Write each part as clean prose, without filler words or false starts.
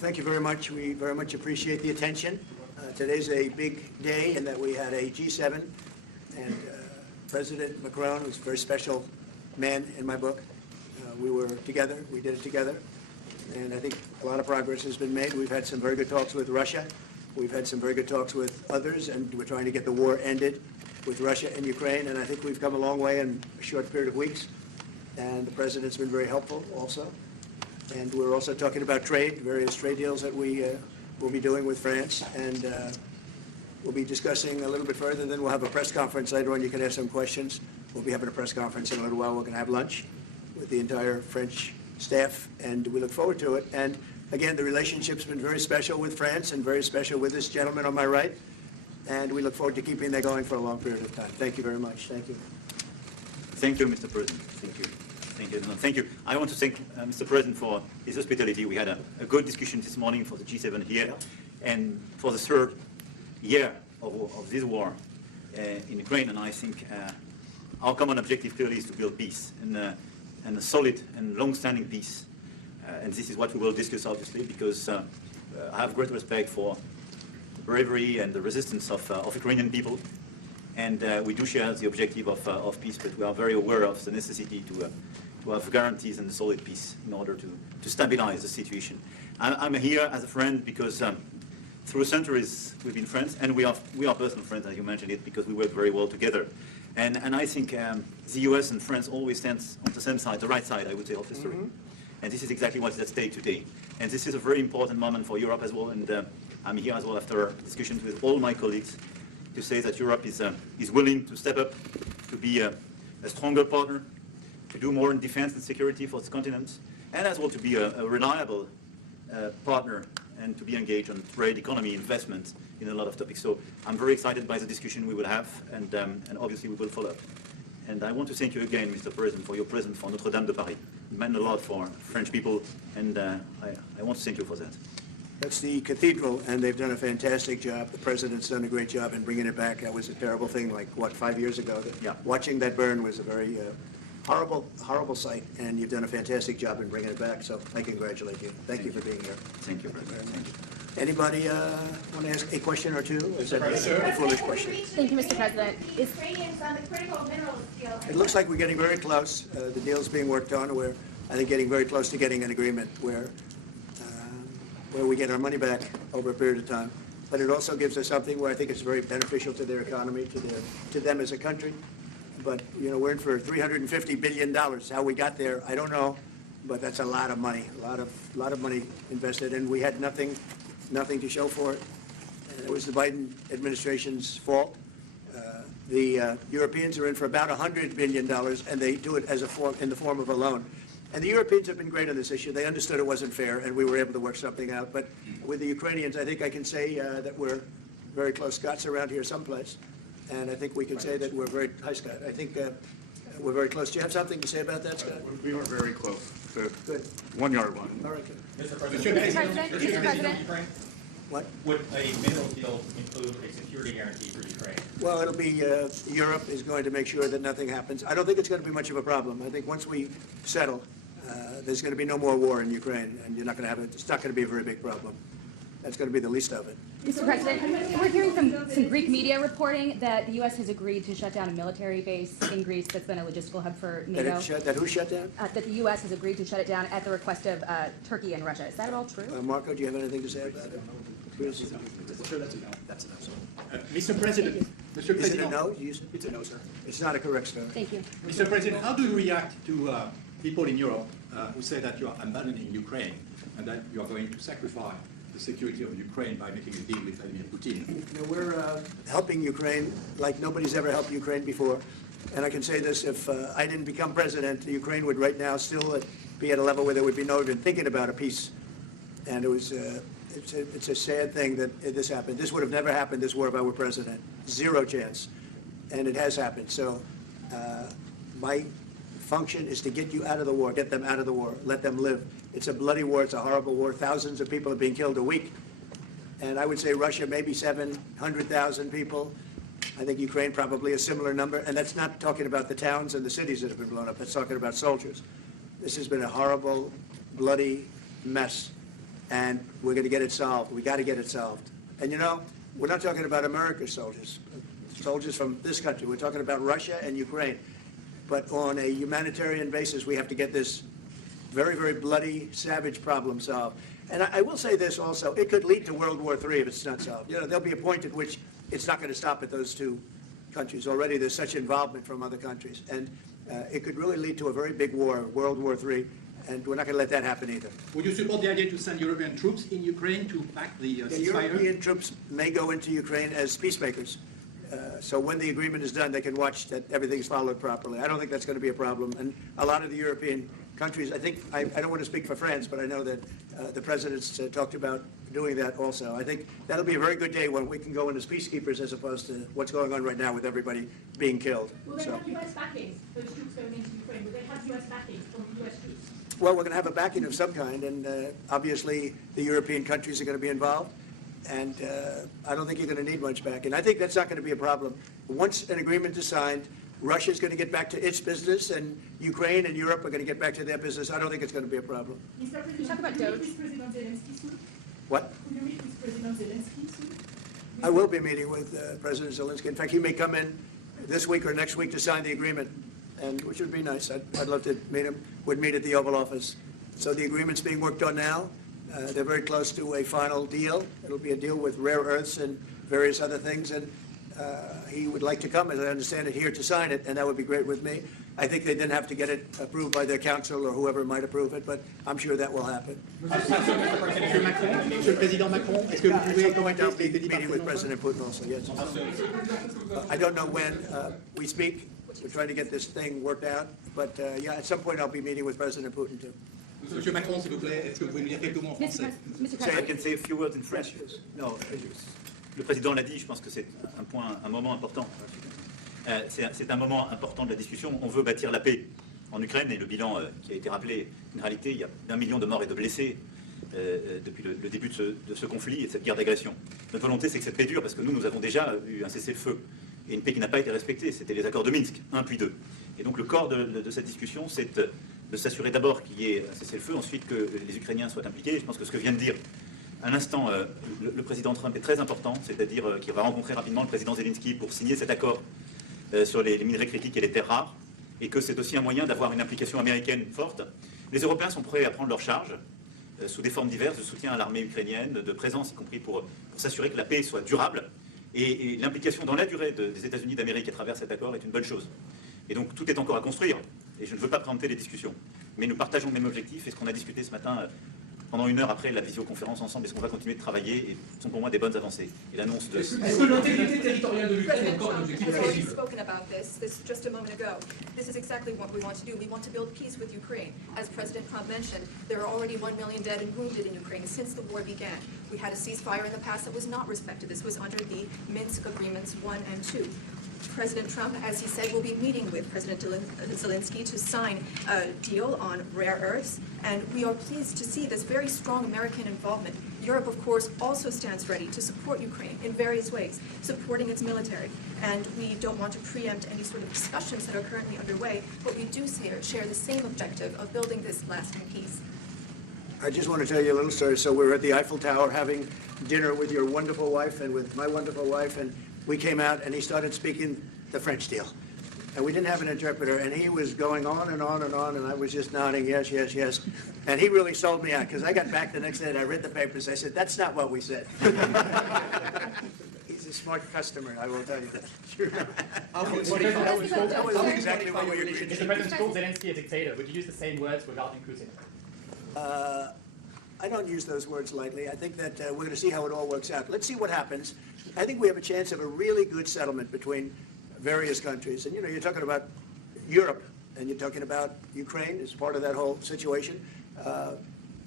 Thank you very much. We very much appreciate the attention. Today's a big day in that we had a G7, and President Macron was a very special man in my book. We were together. We did it together. And I think a lot of progress has been made. We've had some very good talks with Russia. We've had some very good talks with others, and we're trying to get the war ended with Russia and Ukraine. And I think we've come a long way in a short period of weeks. And the President's been very helpful also. And we're also talking about trade, various trade deals that we will be doing with France. And we'll be discussing a little bit further. Then we'll have a press conference later on. You can ask some questions. We'll be having a press conference in a little while. We're going to have lunch with the entire French staff, and we look forward to it. And again, the relationship's been very special with France and very special with this gentleman on my right. And we look forward to keeping that going for a long period of time. Thank you very much. Thank you. Thank you, Mr. President. Thank you. Thank you. Thank you. I want to thank Mr. President for his hospitality. We had a good discussion this morning for the G7 here, and for the third year of this war in Ukraine. And I think our common objective clearly is to build peace, and a solid and long-standing peace. And this is what we will discuss, obviously, because I have great respect for the bravery and the resistance of Ukrainian people. And we do share the objective of peace, but we are very aware of the necessity to have guarantees and a solid peace in order to stabilize the situation. I'm here as a friend because through centuries we've been friends, and we are personal friends, as you mentioned it, because we work very well together. And I think the US and France always stand on the same side, the right side, I would say, of history. And this is exactly what is at stake today. And this is a very important moment for Europe as well. And I'm here as well after discussions with all my colleagues to say that Europe is willing to step up, to be a stronger partner, to do more in defense and security for its continent, and as well to be a reliable partner and to be engaged on trade, economy, investment in a lot of topics. So I'm very excited by the discussion we will have, and obviously we will follow up. And I want to thank you again, Mr. President, for your presence for Notre-Dame de Paris. It meant a lot for French people, and I want to thank you for that. That's the cathedral, and they've done a fantastic job. The President's done a great job in bringing it back. That was a terrible thing, like, what, 5 years ago? Yeah. Watching that burn was a very horrible sight, and you've done a fantastic job in bringing it back, so I congratulate you. Thank you for being here. Thank you very much. Anybody want to ask a question or two? Is that a foolish question? Thank you, Mr. President. Ukrainians on the critical minerals deal. It looks like we're getting very close. The deal's being worked on. We're, I think, getting very close to getting an agreement where we get our money back over a period of time. But it also gives us something where I think it's very beneficial to their economy, to them as a country. But, you know, we're in for $350 billion. How we got there, I don't know, but that's a lot of money, a lot of money invested, and we had nothing to show for it. And it was the Biden administration's fault. The Europeans are in for about $100 billion, and they do it as in the form of a loan. And the Europeans have been great on this issue. They understood it wasn't fair, and we were able to work something out. But with the Ukrainians, I think I can say that we're very close. Scott's around here someplace, and I think we can say that we're very, hi Scott, I think we're very close. Do you have something to say about that, Scott? We were very close. The Good. 1 yard line. All right, good. Mr. President, Mr. President. What? would a mineral deal include a security guarantee for Ukraine? Well, it'll be, Europe is going to make sure that nothing happens. I don't think it's going to be much of a problem. I think once we settle, there's going to be no more war in Ukraine, and you're not going to have it. It's not going to be a very big problem. That's going to be the least of it. Mr. President, we're hearing from some Greek media reporting that the U.S. has agreed to shut down a military base in Greece that's been a logistical hub for NATO. That who shut down? That the U.S. has agreed to shut it down at the request of Turkey and Russia. Is that at all true? Marco, do you have anything to say about it? Sure, that's a no. That's a no. Mr. President, Mr. Is it a President, no? it's a no, sir. It's not a correct story. Thank you. Mr. President, how do you react to people in Europe who say that you are abandoning Ukraine and that you are going to sacrifice the security of Ukraine by making a deal with Vladimir Putin? You know, we're helping Ukraine like nobody's ever helped Ukraine before. And I can say this, if I didn't become president, Ukraine would right now still be at a level where there would be no even thinking about a peace. And it was, it's a sad thing that this happened. This would have never happened, this war, if I were president. Zero chance. And it has happened. So my function is to get you out of the war, get them out of the war, let them live. It's a bloody war. It's a horrible war. Thousands of people are being killed a week. And I would say Russia, maybe 700,000 people. I think Ukraine probably a similar number. And that's not talking about the towns and the cities that have been blown up. That's talking about soldiers. This has been a horrible, bloody mess. and we're going to get it solved. We got to get it solved. And you know, we're not talking about America's soldiers from this country. We're talking about Russia and Ukraine. But on a humanitarian basis, we have to get this very, very bloody, savage problem solved. And I will say this also, it could lead to World War III if it's not solved. You know, there'll be a point at which it's not going to stop at those two countries. Already there's such involvement from other countries. And it could really lead to a very big war, World War III, and we're not going to let that happen either. Would you support the idea to send European troops in Ukraine to back the The ceasefire? European troops may go into Ukraine as peacemakers. So when the agreement is done, they can watch that everything's followed properly. I don't think that's going to be a problem. And a lot of the European countries, I don't want to speak for France, but I know that the presidents talked about doing that also. I think that'll be a very good day when we can go in as peacekeepers as opposed to what's going on right now with everybody being killed. Will they So, have U.S. backing, those troops going into Ukraine? Will they have U.S. backing from U.S. troops? well, we're going to have a backing of some kind, and obviously the European countries are going to be involved. And I don't think you're going to need much backing. I think that's not going to be a problem. Once an agreement is signed, Russia's going to get back to its business, and Ukraine and Europe are going to get back to their business. I don't think it's going to be a problem. Mr. President, talk about will you Doge? meet with President Zelensky soon? What? Will you meet with President Zelensky soon? I will be meeting with President Zelensky. In fact, he may come in this week or next week to sign the agreement, and which would be nice. I'd love to meet him. Would meet at the Oval Office. So the agreement's being worked on now. They're very close to a final deal. It'll be a deal with rare earths and various other things, and he would like to come, as I understand it, here to sign it, and that would be great with me. I think they then have to get it approved by their council or whoever might approve it, but I'm sure that will happen. Monsieur Macron, Monsieur le Président Macron, est-ce que vous At pouvez some point, I'll commenter ce qui a be été dit par meeting with President President Putin also, yes. I don't know when we speak. We're trying to get this thing worked out, but yeah, at some point I'll be meeting with President Putin too. Monsieur Macron, s'il vous plaît, est-ce que vous pouvez nous dire quelques mots en Mr. français? Mr. I President. can say a few words in French. No, le président l'a dit, je pense que c'est un moment important. C'est un moment important de la discussion. On veut bâtir la paix en Ukraine et le bilan qui a été rappelé, une réalité, il y a d'1 million de morts et de blessés depuis le début de ce conflit et de cette guerre d'agression. Notre volonté, c'est que cette paix dure, parce que nous avons déjà eu un cessez-le-feu et une paix qui n'a pas été respectée. C'était les accords de Minsk, 1 puis 2. Et donc le corps de cette discussion, c'est de s'assurer d'abord qu'il y ait un cessez-le-feu, ensuite que les Ukrainiens soient impliqués. Je pense que ce que vient de dire à l'instant le président Trump est très important, c'est-à-dire qu'il va rencontrer rapidement le président Zelensky pour signer cet accord sur les minerais critiques et les terres rares, et que c'est aussi un moyen d'avoir une implication américaine forte. Les Européens sont prêts à prendre leur charge sous des formes diverses de soutien à l'armée ukrainienne, de présence, y compris pour s'assurer que la paix soit durable. Et l'implication dans la durée des États-Unis d'Amérique à travers cet accord est une bonne chose. Et donc tout est encore à construire, et je ne veux pas préempter les discussions. Mais nous partageons le même objectif, et ce qu'on a discuté ce matin pendant 1 heure après la visioconférence ensemble, est-ce qu'on va continuer de travailler, et ce sont pour moi des bonnes avancées. Et l'annonce de... Est-ce que l'intégrité territoriale de l'Ukraine est encore un objectif We've already crédible? spoken about this just a moment ago. This is exactly what we want to do. We want to build peace with Ukraine. As President Trump mentioned, there are already 1 million dead and wounded in Ukraine since the war began. We had a ceasefire in the past that was not respected. This was under the Minsk Agreements 1 and 2. President Trump, as he said, will be meeting with President Zelensky to sign a deal on rare earths, and we are pleased to see this very strong American involvement. Europe, of course, also stands ready to support Ukraine in various ways, supporting its military, and we don't want to preempt any sort of discussions that are currently underway, but we do share the same objective of building this lasting peace. I just want to tell you a little story. So we were at the Eiffel Tower having dinner with your wonderful wife and with my wonderful wife, and we came out and he started speaking the French deal. And we didn't have an interpreter, and he was going on and on and on, and I was just nodding, yes, yes, yes. And he really sold me out, because I got back the next day and I read the papers. I said, that's not what we said. He's a smart customer, I will tell you that. That was exactly what we agreed to. Mr. President called Zelensky a dictator. Would you use the same words regarding Putin? I don't use those words lightly. I think that we're going to see how it all works out. Let's see what happens. I think we have a chance of a really good settlement between various countries. And, you know, you're talking about Europe, and you're talking about Ukraine as part of that whole situation.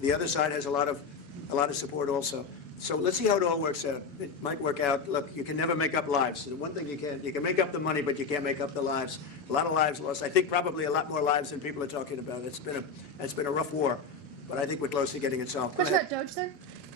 The other side has a lot of support also. So let's see how it all works out. It might work out. Look, you can never make up lives. The one thing you can make up the money, but you can't make up the lives. A lot of lives lost. I think probably a lot more lives than people are talking about. It's been a rough war, but I think we're close to getting it solved. Go Question ahead. about Doge, sir.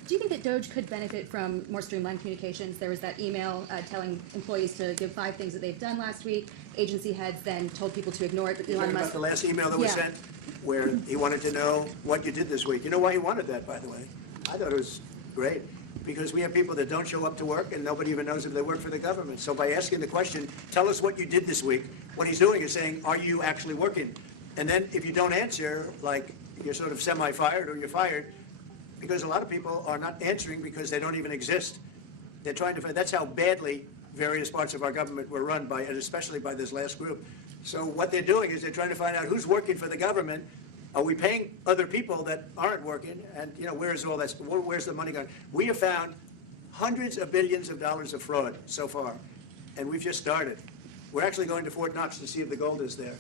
Do you think that Doge could benefit from more streamlined communications? There was that email telling employees to give 5 things that they've done last week. Agency heads then told people to ignore it, but Talking Elon about Musk... the last email that was Yeah. sent, where he wanted to know what you did this week. You know why he wanted that, by the way? I thought it was great, because we have people that don't show up to work and nobody even knows if they work for the government. So by asking the question, tell us what you did this week, what he's doing is saying, are you actually working? And then if you don't answer, like you're sort of semi-fired or you're fired, because a lot of people are not answering because they don't even exist. They're trying to find, that's how badly various parts of our government were run by, and especially by this last group. So what they're doing is they're trying to find out who's working for the government. Are we paying other people that aren't working? And, you know, where's all that, where's the money going? We have found hundreds of billions of dollars of fraud so far, and we've just started. We're actually going to Fort Knox to see if the gold is there,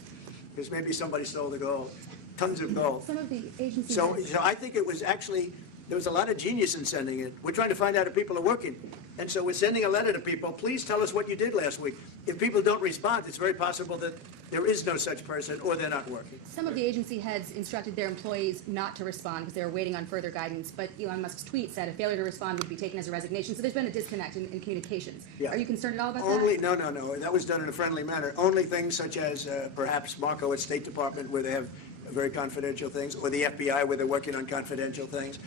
because maybe somebody stole the gold. Tons of gold. Some of the agencies. So I think it was actually, there was a lot of genius in sending it. We're trying to find out if people are working. And so we're sending a letter to people, please tell us what you did last week. If people don't respond, it's very possible that there is no such person or they're not working. Some of the agency heads instructed their employees not to respond because they were waiting on further guidance, but Elon Musk's tweet said a failure to respond would be taken as a resignation, so there's been a disconnect in communications. Yeah. Are you concerned at all about Only, that? no. That was done in a friendly manner. Only things such as perhaps Marco at State Department, where they have very confidential things, or the FBI, where they're working on confidential things.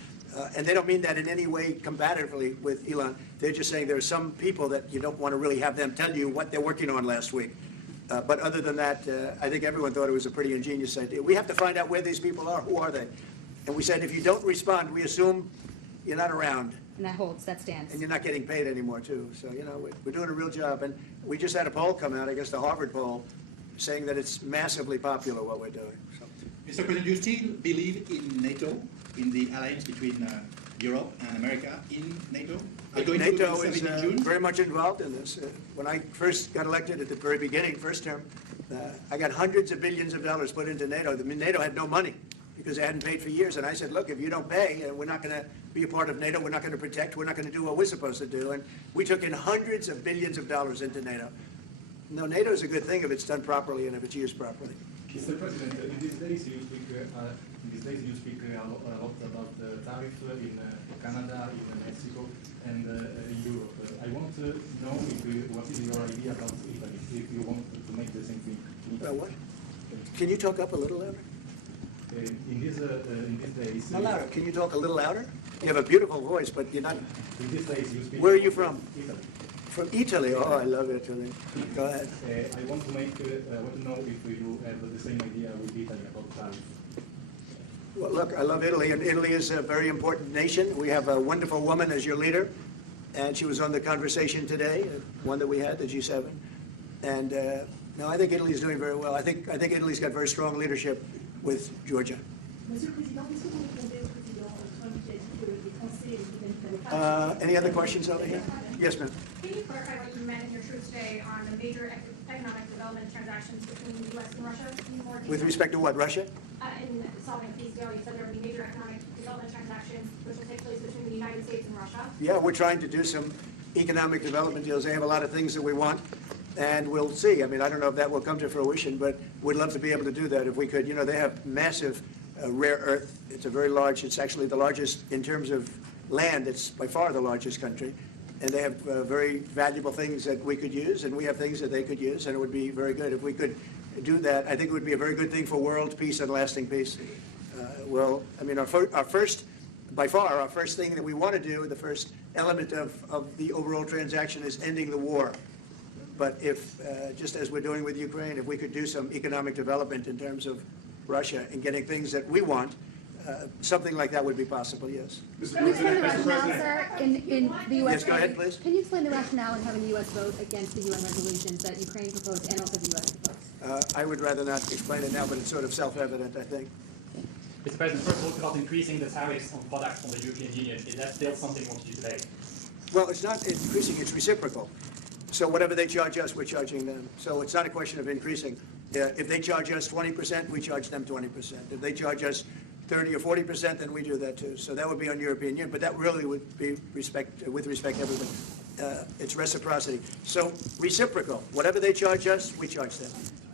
And they don't mean that in any way combatively with Elon. They're just saying there are some people that you don't want to really have them tell you what they're working on last week. But other than that, I think everyone thought it was a pretty ingenious idea. We have to find out where these people are. Who are they? And we said if you don't respond, we assume you're not around. And that holds, that stands. And you're not getting paid anymore, too. So, you know, we're doing a real job. And we just had a poll come out, I guess the Harvard poll, saying that it's massively popular what we're doing. So. Mr. President, do you still believe in NATO, in the alliance between Europe and America in NATO? Are you going to NATO the is summit in June? very much involved in this. When I first got elected at the very beginning, first term, I got hundreds of billions of dollars put into NATO. NATO had no money because they hadn't paid for years. And I said, look, if you don't pay, we're not going to be a part of NATO. We're not going to protect. We're not going to do what we're supposed to do. And we took in hundreds of billions of dollars into NATO. No, NATO is a good thing if it's done properly and if it's used properly. Mr. President, in these days you speak a lot about the tariff in Canada, in Mexico, and in Europe. I want to know what is your idea about Italy, if you want to make the same thing. What? Can you talk up a little louder? In these days. No, louder. Can you talk a little louder? You have a beautiful voice, but you're not. In these days you speak. Where are you from? Italy. From Italy. Oh, I love Italy. Go ahead. I want to know if you have the same idea with Italy about tariff. Well, look, I love Italy, and Italy is a very important nation. We have a wonderful woman as your leader, and she was on the conversation today, one that we had, the G7. And no, I think Italy is doing very well. I think Italy's got very strong leadership with Georgia. Monsieur le Président, qu'est-ce que vous répondez au président Trump qui a dit que les Français et les Britanniques n'avaient pas... Any other questions over here? Yes, ma'am. Can you clarify what you meant in your truth today on the major economic development transactions between the U.S. and Russia? More With detail? respect to what, Russia? In solving peace deal, you said there would be major economic development transactions which will take place between the United States and Russia. Yeah, we're trying to do some economic development deals. They have a lot of things that we want, and we'll see. I mean, I don't know if that will come to fruition, but we'd love to be able to do that if we could. You know, they have massive rare earth. It's a very large, it's actually the largest in terms of land. It's by far the largest country. And they have very valuable things that we could use, and we have things that they could use, and it would be very good if we could do that. I think it would be a very good thing for world peace and lasting peace. Well, I mean, our first, by far, our first thing that we want to do, the first element of the overall transaction is ending the war. But if, just as we're doing with Ukraine, if we could do some economic development in terms of Russia and getting things that we want, something like that would be possible, yes. Can you explain the rationale, sir, in the U.S. Yes, go ahead, please. Can you explain the rationale in having the U.S. vote against the UN resolutions that Ukraine proposed and also the U.S. proposed? I would rather not explain it now, but it's sort of self-evident, I think. Mr. President, first of all, about increasing the tariffs on products from the European Union. Is that still something you want to do today? Well, it's not increasing, it's reciprocal. So whatever they charge us, we're charging them. So it's not a question of increasing. If they charge us 20%, we charge them 20%. If they charge us 30 or 40%, then we do that too. So that would be on European Union, but that really would be with respect to everything. It's reciprocity. So reciprocal. Whatever they charge us, we charge them.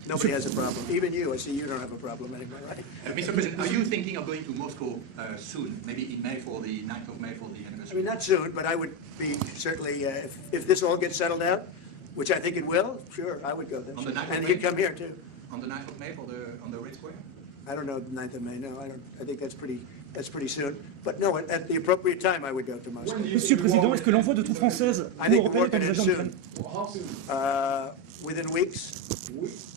Nobody has a problem. Even you, I see you don't have a problem anymore, right? Mr. President, are you thinking of going to Moscow soon, maybe in May for the 9th of May for the I anniversary? mean, not soon, but I would be certainly, if this all gets settled out, which I think it will, sure, I would go there. On the 9th of And May? you'd come here too. On the 9th of May on the Red Square? I don't know the 9th of May, no, I don't. I think that's pretty That's pretty soon. But no, at the appropriate time, I would go to Moscow. Monsieur le Président, est-ce que l'envoi de troupes françaises I ou think we're européennes est working envisagé it en soon. Ukraine? Within weeks?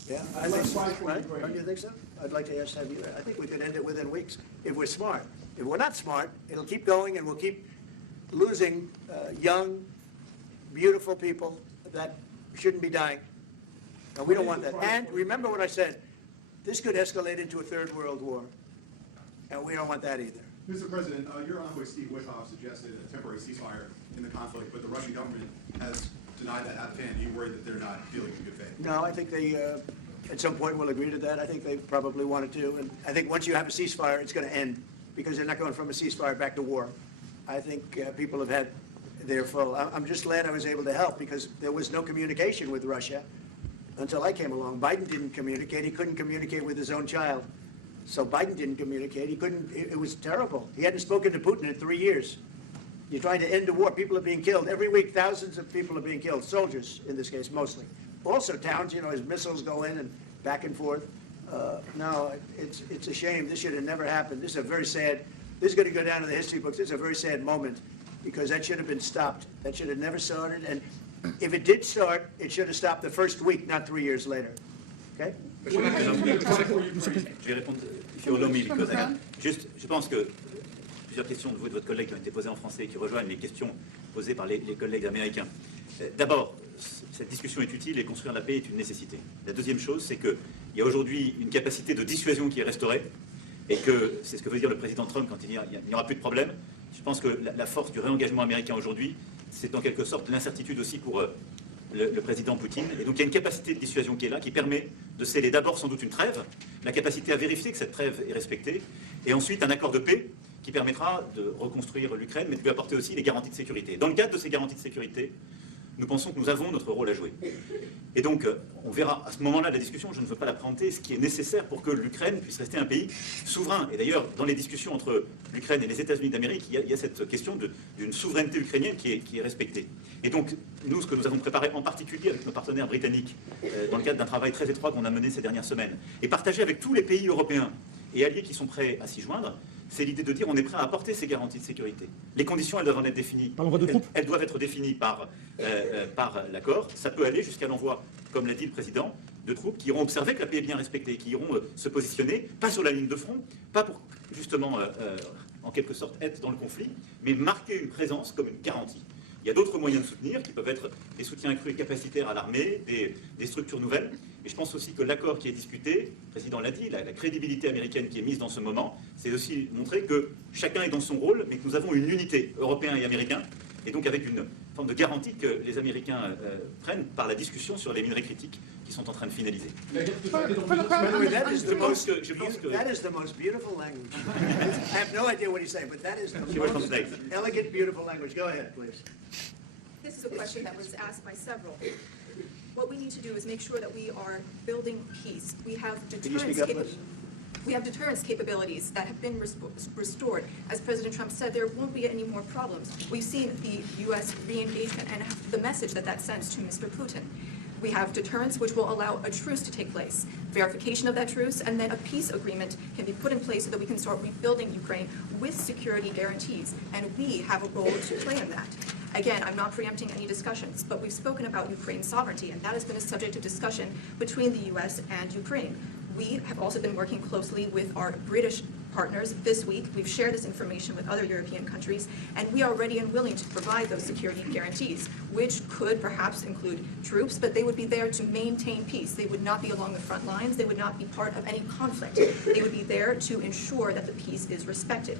Yeah, I think so. Right? Don't you think so? I'd like to have you, I think we could end it within weeks, if we're smart. If we're not smart, it'll keep going and we'll keep losing young, beautiful people that shouldn't be dying. And we don't want that. And remember what I said, this could escalate into a third world war. And we don't want that either. Mr. President, your envoy Steve Witkoff suggested a temporary ceasefire in the conflict, but the Russian government has denied that out of hand. Are you worried that they're not dealing in good faith? No, I think they, at some point, will agree to that. I think they probably wanted to. And I think once you have a ceasefire, it's going to end, because they're not going from a ceasefire back to war. I think people have had their full. I'm just glad I was able to help, because there was no communication with Russia until I came along. Biden didn't communicate. He couldn't communicate with his own child. So Biden didn't communicate. He couldn't. It was terrible. He hadn't spoken to Putin in 3 years. You're trying to end a war. People are being killed. Every week, thousands of people are being killed. Soldiers, in this case, mostly. Also towns, as missiles go in and back and forth. No, it's a shame. This should have never happened. This is a very sad, this is going to go down in the history books. This is a very sad moment, because that should have been stopped. That should have never started. And if it did start, it should have stopped the first week, not 3 years later. Okay? Je vais répondre, if you allow me, because juste, je pense que plusieurs questions de vous et de votre collègue qui ont été posées en français et qui rejoignent les questions posées par les collègues américains. D'abord, cette discussion est utile et construire la paix est une nécessité. La deuxième chose, c'est qu'il y a aujourd'hui une capacité de dissuasion qui est restaurée et que c'est ce que veut dire le président Trump quand il dit qu'il n'y aura plus de problème. Je pense que la force du réengagement américain aujourd'hui, c'est en quelque sorte l'incertitude aussi pour le président Poutine. Et donc il y a une capacité de dissuasion qui est là, qui permet de sceller d'abord sans doute une trêve, la capacité à vérifier que cette trêve est respectée, et ensuite un accord de paix qui permettra de reconstruire l'Ukraine, mais de lui apporter aussi les garanties de sécurité. Dans le cadre de ces garanties de sécurité, nous pensons que nous avons notre rôle à jouer. Et donc, on verra à ce moment-là de la discussion, je ne veux pas la présenter, ce qui est nécessaire pour que l'Ukraine puisse rester un pays souverain. Et d'ailleurs, dans les discussions entre l'Ukraine et les États-Unis d'Amérique, il y a cette question d'une souveraineté ukrainienne qui est respectée. Et donc, nous, ce que nous avons préparé en particulier avec nos partenaires britanniques, dans le cadre d'un travail très étroit qu'on a mené ces dernières semaines, et partagé avec tous les pays européens et alliés qui sont prêts à s'y joindre, c'est l'idée de dire on est prêt à apporter ces garanties de sécurité. Les conditions, elles doivent en être définies. Elles doivent être définies par l'accord. Ça peut aller jusqu'à l'envoi, comme l'a dit le président, de troupes qui iront observer que la paix est bien respectée, qui iront se positionner, pas sur la ligne de front, pas pour justement, en quelque sorte, être dans le conflit, mais marquer une présence comme une garantie. Il y a d'autres moyens de soutenir, qui peuvent être des soutiens accrus et capacitaires à l'armée, des structures nouvelles. Et je pense aussi que l'accord qui est discuté, le président l'a dit, la crédibilité américaine qui est mise dans ce moment, c'est aussi montrer que chacun est dans son rôle, mais que nous avons une unité, Européens et Américains, et donc avec une forme de garantie que les Américains prennent par la discussion sur les minerais critiques qui sont en train de finaliser. By the way, that is the most beautiful language. I have no idea what he's saying, but that is the most elegant, beautiful language. Go ahead, please. This is a question that was asked by several. What we need to do is make sure that we are building peace. We have deterrence capabilities that have been restored. As President Trump said, there won't be any more problems. We've seen the U.S. re-engagement and the message that sends to Mr. Putin. We have deterrence, which will allow a truce to take place, verification of that truce, and then a peace agreement can be put in place so that we can start rebuilding Ukraine with security guarantees. And we have a role to play in that. Again, I'm not preempting any discussions, but we've spoken about Ukraine's sovereignty, and that has been a subject of discussion between the U.S. and Ukraine. We have also been working closely with our British partners this week. We've shared this information with other European countries, and we are ready and willing to provide those security guarantees, which could perhaps include troops, but they would be there to maintain peace. They would not be along the front lines. They would not be part of any conflict. They would be there to ensure that the peace is respected.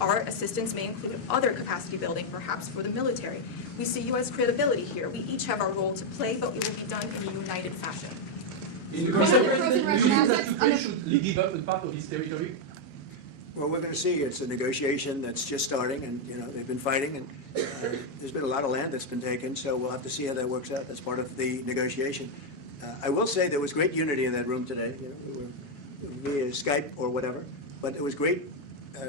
Our assistance may include other capacity building, perhaps for the military. We see U.S. credibility here. We each have our role to play, but it will be done in a united fashion. Mr. President, do you think that Ukraine should give up a part of its territory? Well, we're going to see. It's a negotiation that's just starting, and they've been fighting, and there's been a lot of land that's been taken. So we'll have to see how that works out. That's part of the negotiation. I will say there was great unity in that room today. We were via Skype or whatever, but it was great.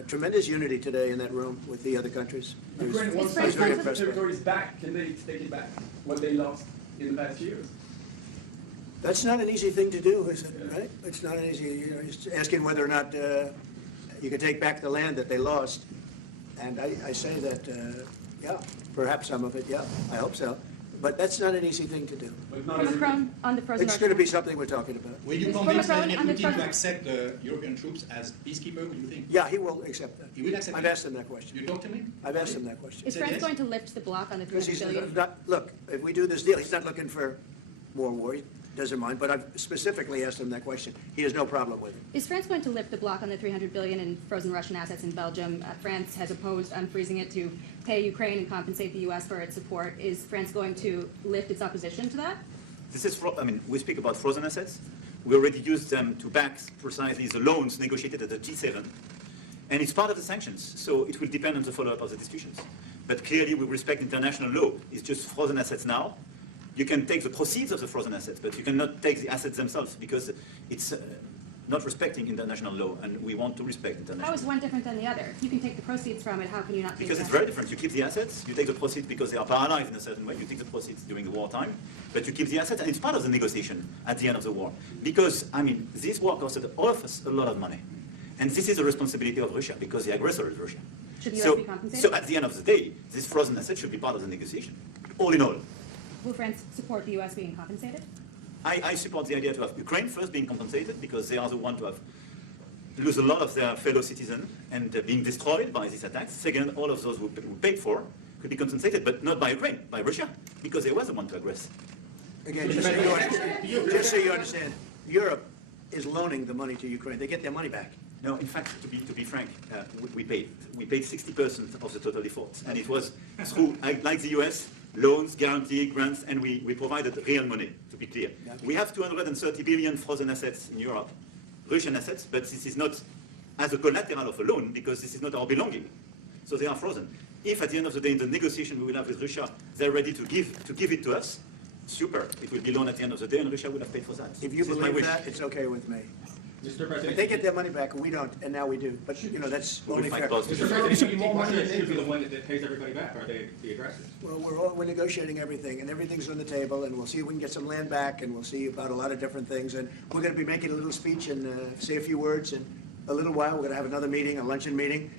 Tremendous unity today in that room with the other countries. Ukraine wants to take the territories back. Can they take it back? What they lost in the past years? That's not an easy thing to do, is it? Right? It's not an easy. Just asking whether or not you can take back the land that they lost. And I say that, yeah, perhaps some of it, yeah, I hope so. But that's not an easy thing to do. Macron on the frozen It's Russian. going to be something we're talking about. Will you Mr. convince Macron, Vladimir on the Putin to front- accept the European troops as peacekeeper, do you think? Yeah, he will accept that. He will accept I've it? asked him that question. You talked to him? I've asked him that question. Is Say France yes? going to lift the block on the Because 300 he's billion? not, look, if we do this deal, he's not looking for more war, he doesn't mind, but I've specifically asked him that question. He has no problem with it. Is France going to lift the block on the 300 billion in frozen Russian assets in Belgium? France has opposed unfreezing it to pay Ukraine and compensate the U.S. for its support. Is France going to lift its opposition to that? This is, I mean, we speak about frozen assets. We already used them to back precisely the loans negotiated at the G7. And it's part of the sanctions, so it will depend on the follow-up of the discussions. But clearly, we respect international law. It's just frozen assets now. You can take the proceeds of the frozen assets, but you cannot take the assets themselves because it's not respecting international law, and we want to respect international How is law. one different than the other? You can take the proceeds from it, how can you not take Because the it's very assets? different. You keep the assets, you take the proceeds because they are paralyzed in a certain way. You take the proceeds during the wartime, but you keep the assets, and it's part of the negotiation at the end of the war. Because, I mean, this war costed all of us a lot of money. And this is the responsibility of Russia, because the aggressor is Russia. Should the US So, be compensated? so at the end of the day, this frozen asset should be part of the negotiation, all in all. Will France support the U.S. being compensated? I support the idea to have Ukraine first being compensated because they are the one to have lose a lot of their fellow citizens and being destroyed by these attacks. Second, all of those who paid for could be compensated, but not by Ukraine, by Russia, because they were the one to aggress. Again, just so you understand, Europe is loaning the money to Ukraine. They get their money back. No, in fact, to be frank, we paid 60% of the total effort, and it was through, like the US, loans, guarantee, grants, and we provided real money, to be clear. We have 230 billion frozen assets in Europe, Russian assets, but this is not as a collateral of a loan, because this is not our belonging. So they are frozen. If at the end of the day, in the negotiation we will have with Russia, they're ready to give it to us, super. It will be loaned at the end of the day, and Russia will have paid for that. If you This is my believe wish. that, it's okay with me. Mr. But President. they get their money back, and we don't, and now we do. But, you know, that's We will only fight fair. both. Mr. President, if you need more money, it should be the one that pays everybody back, or the aggressors. Well, we're negotiating everything, and everything's on the table, and we'll see if we can get some land back, and we'll see about a lot of different things. And we're going to be making a little speech and say a few words in a little while. We're going to have another meeting, a luncheon meeting,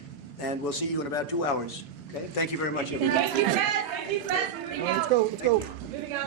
and we'll see you in about 2 hours. Okay? Thank you very much, everybody. Thank you, Fred. Thank you, Fred. Let's go, let's go.